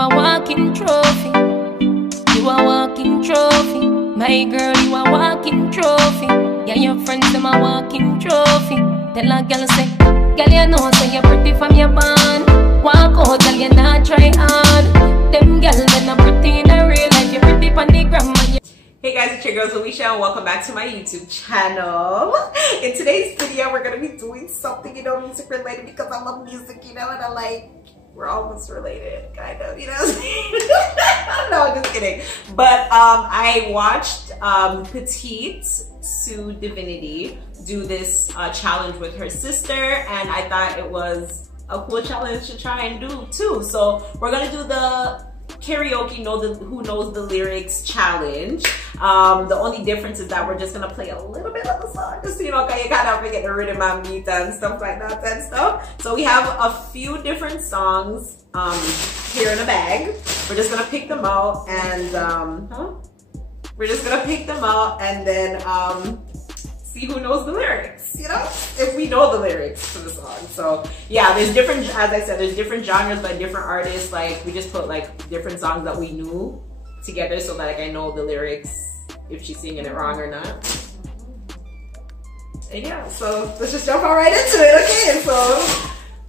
a walking trophy. You a walking trophy. My girl, you a walking trophy. Yeah, your friends, them a walking trophy. Tell a girl say, girl, you know, say you're pretty from your band. Walk out, girl, you not try hard. Them girls, they're not pretty in the real life. You're pretty on the gram. Hey guys, it's your girl Zoeshaaa and welcome back to my YouTube channel. In today's video, we're gonna be doing something, you know, music related because I love music, you know, and I like, we're almost related, kind of, you know what I'm saying? No, I'm just kidding. But I watched Petite Sue Divinity do this challenge with her sister, and I thought it was a cool challenge to try and do too. So we're gonna do the karaoke who knows the lyrics challenge. The only difference is that we're just gonna play a little bit of the song, just so you know, okay, you kind of forget the rhythm and beat and stuff like that and stuff. So we have a few different songs here in a bag. We're just gonna pick them out and then see who knows the lyrics, you know, if we know the lyrics to the song. So yeah, there's different, as I said, there's different genres by different artists. Like we just put like different songs that we knew together so that like I know the lyrics if she's singing it wrong or not. And yeah, so let's just jump right into it. Okay, so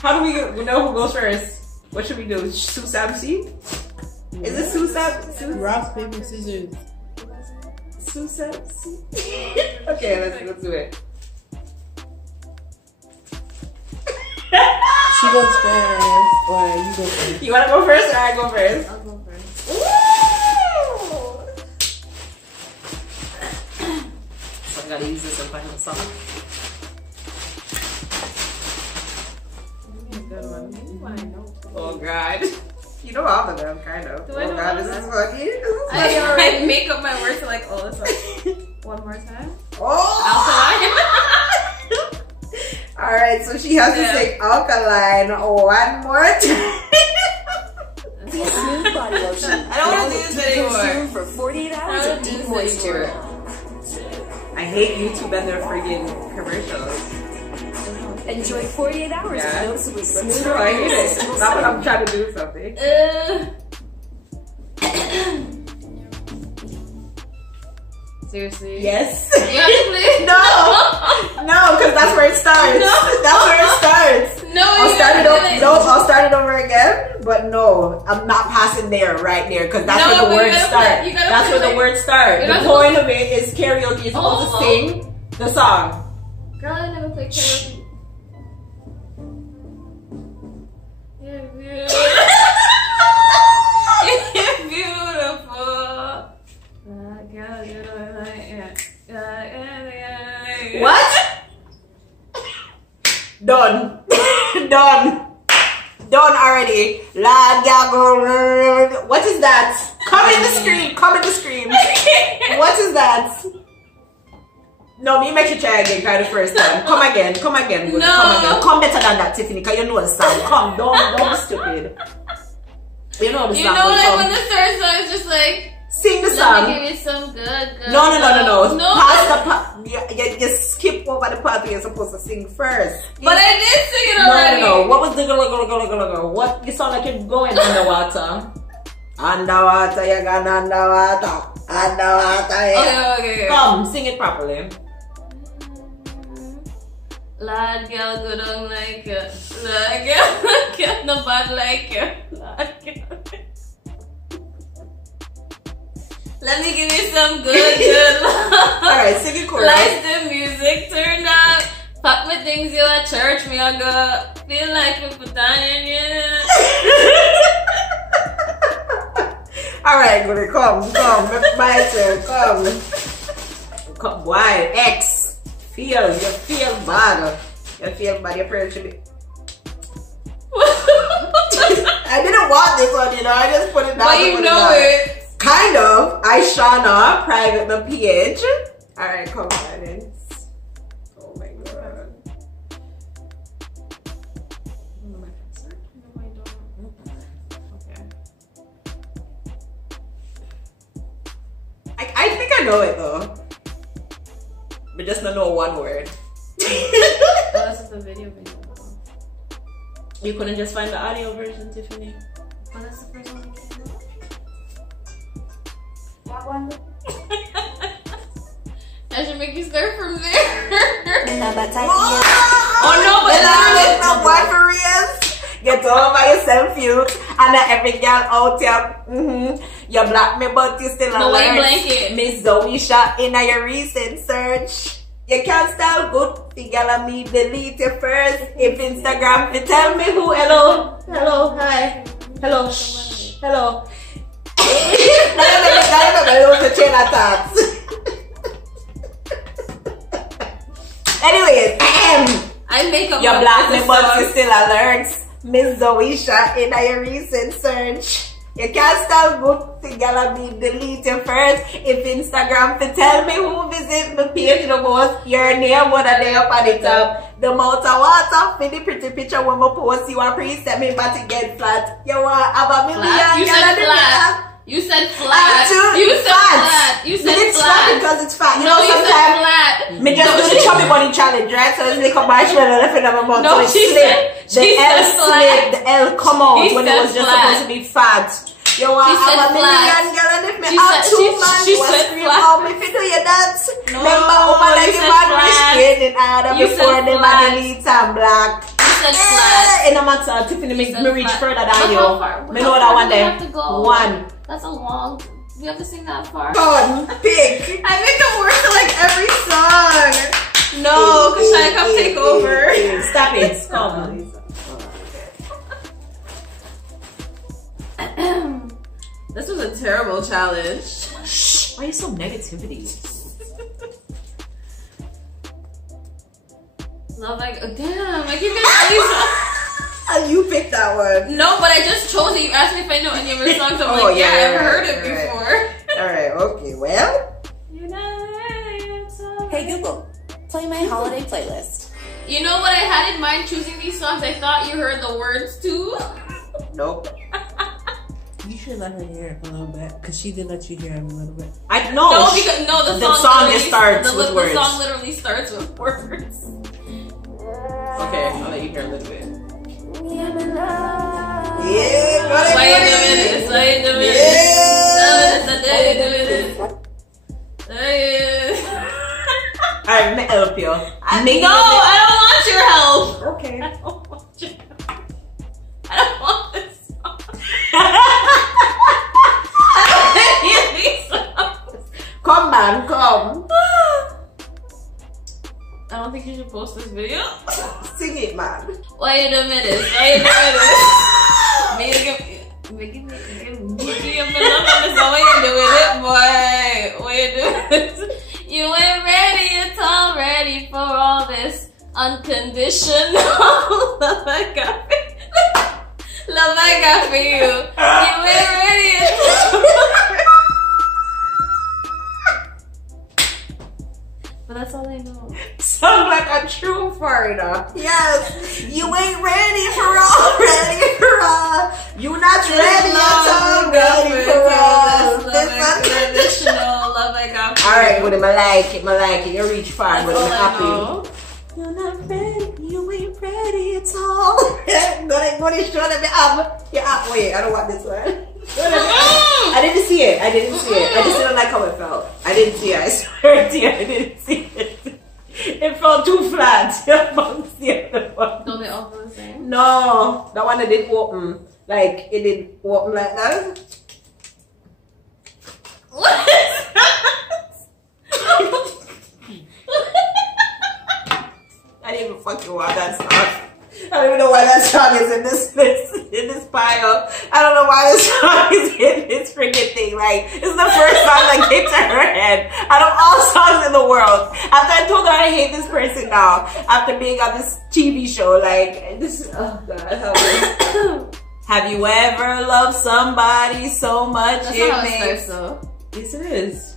how do we know who goes first? What should we do? Zoeshaaa? Is it Zoeshaaa? Rock, paper, scissors. Okay, let's do it. She goes first, or you go first. You wanna go first or I go first? I'll go first. So I gotta use this and find the song. Oh God. You know all of them, kind of. Oh God, this is funny. I already make up my words to like, oh, it's like one more time. Oh! Alright, so she has to sing Alkaline one more time. Smooth body lotion. I don't want to do this anymore. For 48 hours of deep moisture. I hate YouTube and their friggin' commercials. Enjoy 48 hours of noticeably smoother. I hate it. Not when I'm trying to do something. Seriously? Yes. You have to play? No, because that's where it starts. No. That's where it starts. No, I'll start it over again. But no, I'm not passing there, right there, because that's where the words start. That's where the words start. The point of it is karaoke. You're supposed to sing the song. Girl, I never played karaoke. You're beautiful. What? Done. Done already. What is that? Come in the screen. What is that? No, me make you try again, try the first time. Come again. Good. Come again. Come better than that, Tiffany, because you know the song. Come, don't be stupid. You know the song. You know, like when the third song is just like, sing the song. Let me give you some good. No. Pass the part. You skip over the part where you're supposed to sing first. But I did sing it already. No. What was the go? What? You sound like you're going underwater. Underwater, you're going underwater. Yeah. Okay. Come, sing it properly. Lad girl, go down like you. Lad girl, no bad like you. Lad girl. Let me give you some good love. Alright, sing it chorus. Like the music turned out. Pack my things, you at church, me I go. Feel like we put on in. Alright, good, come. My turn, come. Why? X. You feel bad. Your prayer should be. I didn't want this one, you know. I just put it down. But you know it. Kind of. Zoeshaaa, private my page. Alright, come on in. Oh my God. I think I know it though. But just not know one word. Oh, this is the video. You couldn't just find the audio version, Tiffany? Oh, that's the first one. one. I should make you start from there. Oh no, but there's no boy for real. Get over yourself, you. And every girl out there, you block me, but you still No way alert. blanket. Miss Zoeshaaa in your recent search. You can't style good. The girl and me delete you first. If Instagram, you tell me who. Hello, hello, hi, hello, shh, hello. Anyways, I make up you my block me, business but songs. you still alerts. Miss Zoeshaaa in your recent search. You can't style good. The girl and me delete you first. If Instagram to tell me who visit my page the most, your name would have there up at the top. The amount of water for the pretty picture when I post you a preset me but it get flat. You want have a million. Flat. You said flat. You said flat. You said flat. You said it's flat. because it's fat. You No, know, you said sometimes flat. me just do the chubby bunny challenge, right? So it's like a marshmallow left in my mouth. No, so it she slipped. said- she the L said flat. slipped. The L come out She when it said was just flat. supposed to be fat. You want She have said a million flat. girl and if me She have said- two she- man, she you want said scream flat. out me if you do your dance. No, Remember woman you like you said man flat. restraining order You before said them flat. and delete and black. You said flat. In a matter, Tiffany makes said me reach flat. further But than you. how far- Me how know far that do one we day. have to go? One. That's a long. We have to sing that far. Come, pick. I make them work to like every song. No, Kashaya, come take over. Stop it. Come. This was a terrible challenge. Shh. Why are you so negativity? Love like damn, I keep getting all these songs. You picked that one. No, but I just chose it. You asked me if I know any of her songs. I'm Oh, like, yeah, yeah, I've right, heard it right. before. Alright, okay, well. Hey Google, play my holiday playlist. You know what I had in mind choosing these songs? I thought you heard the words too. Nope. You should let her hear it a little bit, because she did let you hear it a little bit. I know. No, because the the song just starts with words. The song literally starts with words. Okay, I'll let you hear a little bit. Yeah, Wait a minute. Wait a minute. Alright, me help you. No, I don't want your help. Okay. I don't want your help. I don't want this song. I don't want any of these songs. Come, man, come. I don't think you should post this video. Sing it, man. Wait a minute. Wait a minute. Make it up the way you doing it, boy. Way you doing it. You ain't ready. It's all ready for all this unconditional love I got. Love I got for you. You ain't ready. But that's all I know. Sound like a true foreigner. Yes. You ain't ready for all, ready for all. You not ready at all, ready for all. Love unconditional love I got for you. Alright, but I like it. You reach far, but I'm That's all I happy. know. You're not ready, you ain't ready at all. Gonna show them yeah, wait, I don't want this one. I didn't see it. I just didn't like how it felt. I didn't see it. I swear to you, I didn't see it. It felt too flat amongst the other one. Don't they all feel the same? No, that one didn't open. Like, it didn't open like that. What is that? I didn't even fucking want that song. I don't even know why that song is in this pile. I don't know why this song is in this freaking thing. Like, this is the first song that came to her head out of all songs in the world. After I told her I hate this person now, after being on this TV show, like, this is, oh God, help me. Have you ever loved somebody so much That's it not how it makes... starts though. Yes, it is.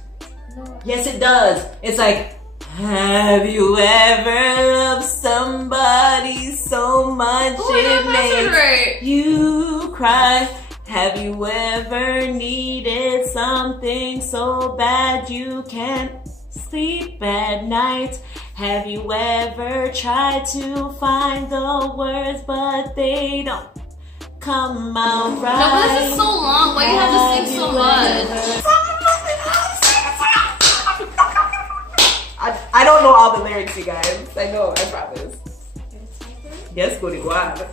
No. Yes, it does. It's like, have you ever loved somebody so much Oh, I it got password makes right. you cry? Have you ever needed something so bad you can't sleep at night? Have you ever tried to find the words but they don't come out right? No, but this is so long. Why you have to sing so much? the lyrics, you guys. I know, I promise. Yes, go to guard.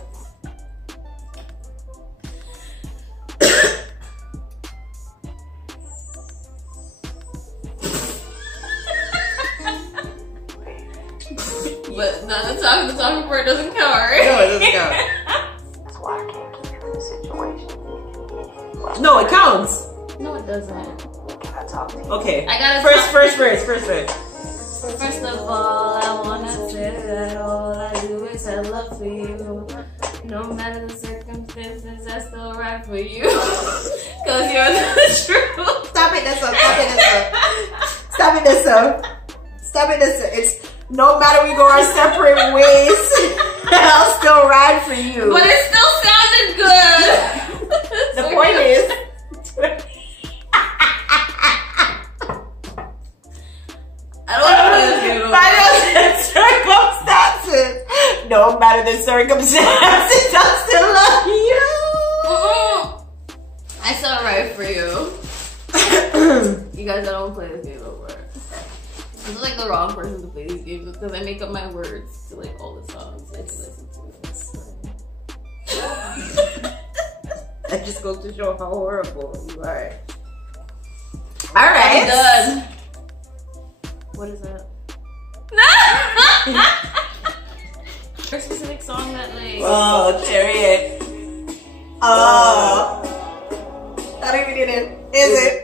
But not the talking part doesn't count, right? No, it doesn't count. That's why I can't keep you in the situation. No, it counts. No, it doesn't. Can I talk to you? Okay. I gotta First verse. First of all, I wanna say that all I do is have love for you. No matter the circumstances, I still ride for you. Cause you're the truth. Stop it, that's up. Stop it, that's up. It's no matter we go our separate ways, I'll still ride for you. But it still sounded good. The point is, I don't know what this game circumstances. No matter the circumstances, I'll still love you. I still ride for you. You guys, I don't play this game over. I'm like the wrong person to play these games because I make up my words to like all the songs that you listen to. That just goes to show how horrible you are. Alright. I'm done. What is that? A specific song that like... Oh, chariot. Oh. Not even in it. Is it?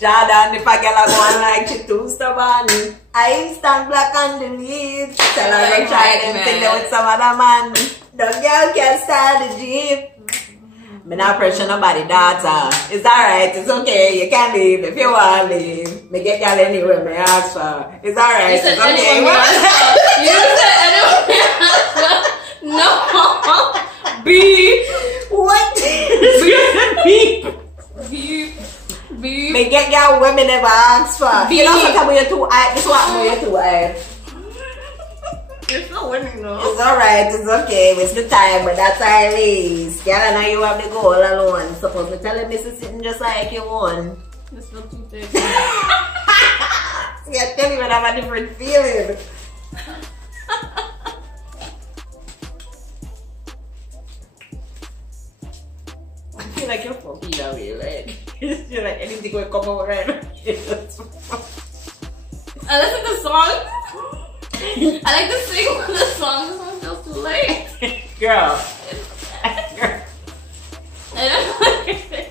Jordan, if I get a one like you too stubborn, I stand black on the lead. Tell her to try them thing there with some other man. No girl can start the jeep. Me not pressure nobody, daughter. It's alright, it's okay. You can leave if you want to leave. Me get y'all anywhere me ask for. It's alright, it's okay. You said anyone else? No. B. What? B. Me get y'all women never ask for. You know sometimes when you're too high, this one when you're too high. You're still winning though. It's alright, it's okay. It's the time, but that's our least. Girl, and now you have the goal alone. Suppose me tell you, Mrs. Sitting just like you won. It's still too thick. See, I tell you when I have a different feeling. I feel like you're funky that way, like. You feel like anything will come over right now. I listen to songs. I like to sing when the song feels too late. Girl. I don't like it.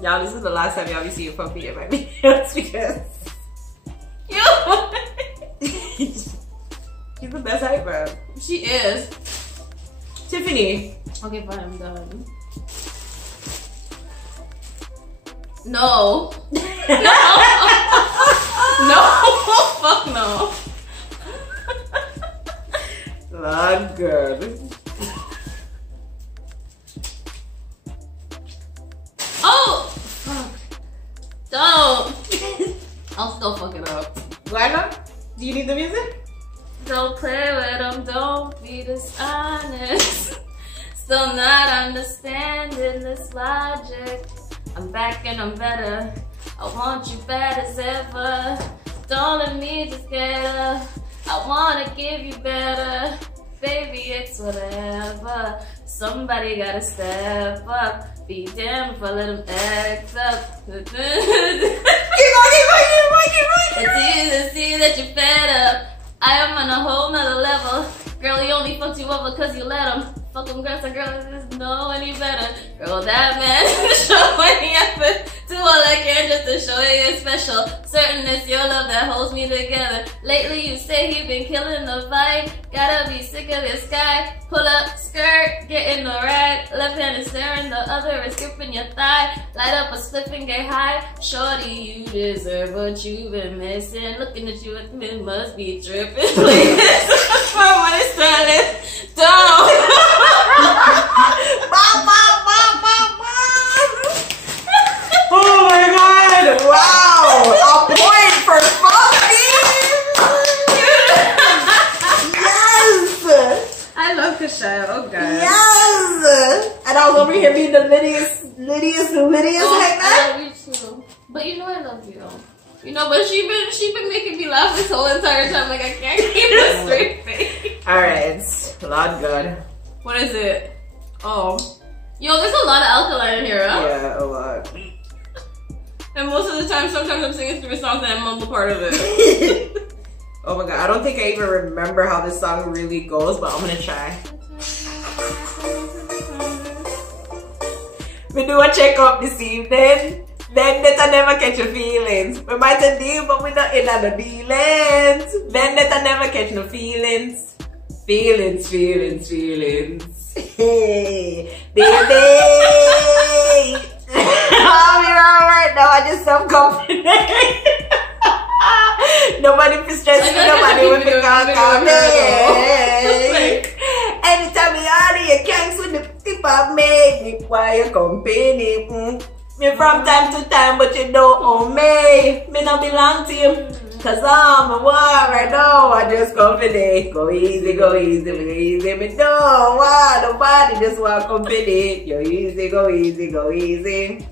Y'all, this is the last time y'all be seeing Puppy in my videos because she's the best hyper. She is. Tiffany. Okay, fine, I'm done. No. No. No. Fuck no. Lord, girl. Oh! Fuck. Don't. I'll still fuck it up. Why not? Do you need the music? Don't play with them, don't be dishonest. Still not understanding this logic. I'm back and I'm better. I want you bad as ever. Don't let me just get up. I wanna give you better. Baby, it's whatever. Somebody gotta step up. Be damned if I let them act up. Keep on. It's easy to see that you're fed up. I am on a whole nother level. Girl, he only fucked you over cause you let him. Fuck him, girl, so girl, doesn't know any better. Girl, that man show any effort. Do all I can just to show you you're special. Certain it's your love that holds me together. Lately you say he been killing the vibe. Gotta be sick of this guy. Pull up, skirt, get in the rag. Left hand is staring, the other is gripping your thigh. Light up a spliff and get high. Shorty, you deserve what you've been missing. Looking at you, it must be tripping. Please, for when it's started, don't. Oh my god! Wow! A point for Funky! Yes! I love Kashaya, oh god. Yes! And I was over here being the Lydia's like I that. love you too. But you know I love you. You know, but she been making me laugh this whole entire time. Like I can't keep a straight face. Alright, Lord God. What is it? Oh. Yo, there's a lot of alkaline in here, huh? Yeah, a lot. And most of the time, sometimes I'm singing through a song and I mumble part of it. Oh my God, I don't think I even remember how this song really goes, but I'm gonna try. We do a checkup this evening. Then that I never catch your feelings. We might have deal, but we not in the dealings. Then that I never catch no feelings. Feelings. Hey, baby. I'll be alright now. I just self-confident. Nobody be stressed me. Nobody will be calm. Anytime you out of your gangs with the people make me quiet company. Me from time to time, but you don't own me. Me not belong to you. Cause I'm a war right now. I just confident. Go easy. Me don't want nobody, just want company. Go easy.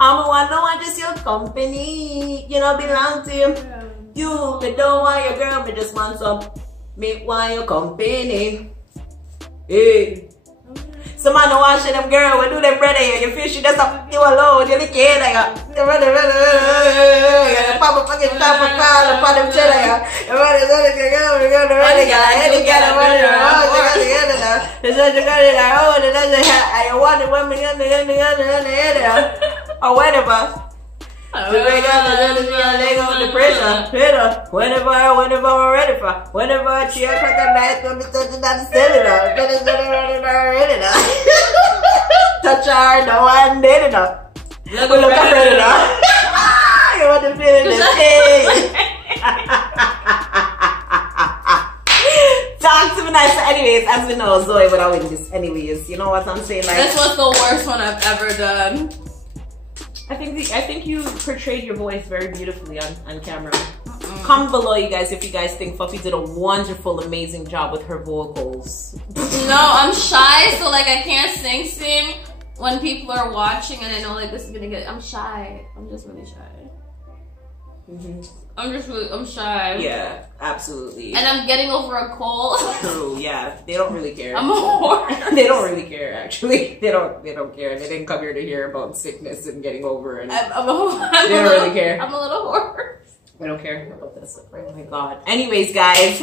I'm a one, no, I just your company. You don't belong to you. You, me don't want your girl, me just want some. Me want your company. Hey. Some man don't watch them girl, we do them brother here. You feel she does something you alone, you look here like a papa fucking top of call upon them chill like a or whatever. The pressure, whenever I'm ready for, whenever she act like a night, I'm touching that cellular, touch her, no one did enough. Look at her, you want to feel the thing. Talk to me nice. Anyways, as we know, Zoe would always this. Anyways, you know what I'm saying? Like, this was the worst one I've ever done. I think you portrayed your voice very beautifully on camera. Comment below, you guys, if you guys think Fuffy did a wonderful, amazing job with her vocals. No, I'm shy, so like I can't sing when people are watching and I know like this is gonna get. I'm shy. I'm just really shy. I'm shy. Yeah, absolutely. And I'm getting over a cold. True, yeah. They don't really care. I'm a whore. They don't really care, actually. They don't care. They didn't come here to hear about sickness and getting over it. They don't really care. I'm a little whore. I don't care about this. Oh my God. Anyways, guys,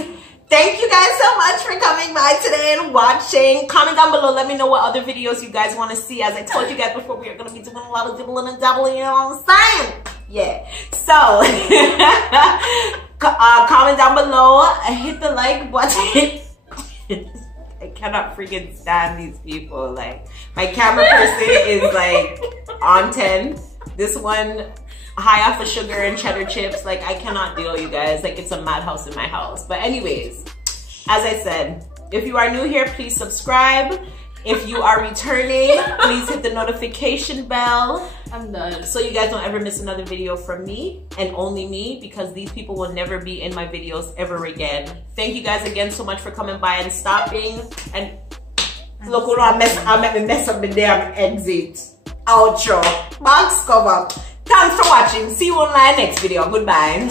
thank you guys so much for coming by today and watching. Comment down below. Let me know what other videos you guys want to see. As I told you guys before, we are going to be doing a lot of dibbling and doubling, you know what I'm saying? Yeah. So, comment down below. Hit the like button. I cannot freaking stand these people. Like, my camera person is like on 10. This one, high off of sugar and cheddar chips. Like, I cannot deal, you guys. Like, it's a madhouse in my house. But anyways, as I said, if you are new here, please subscribe. If you are returning, please hit the notification bell. I'm done. So you guys don't ever miss another video from me and only me, because these people will never be in my videos ever again. Thank you guys again so much for coming by and stopping. And look, I made me mess up the damn exit. Outro. Box cover. Thanks for watching. See you on my next video. Goodbye.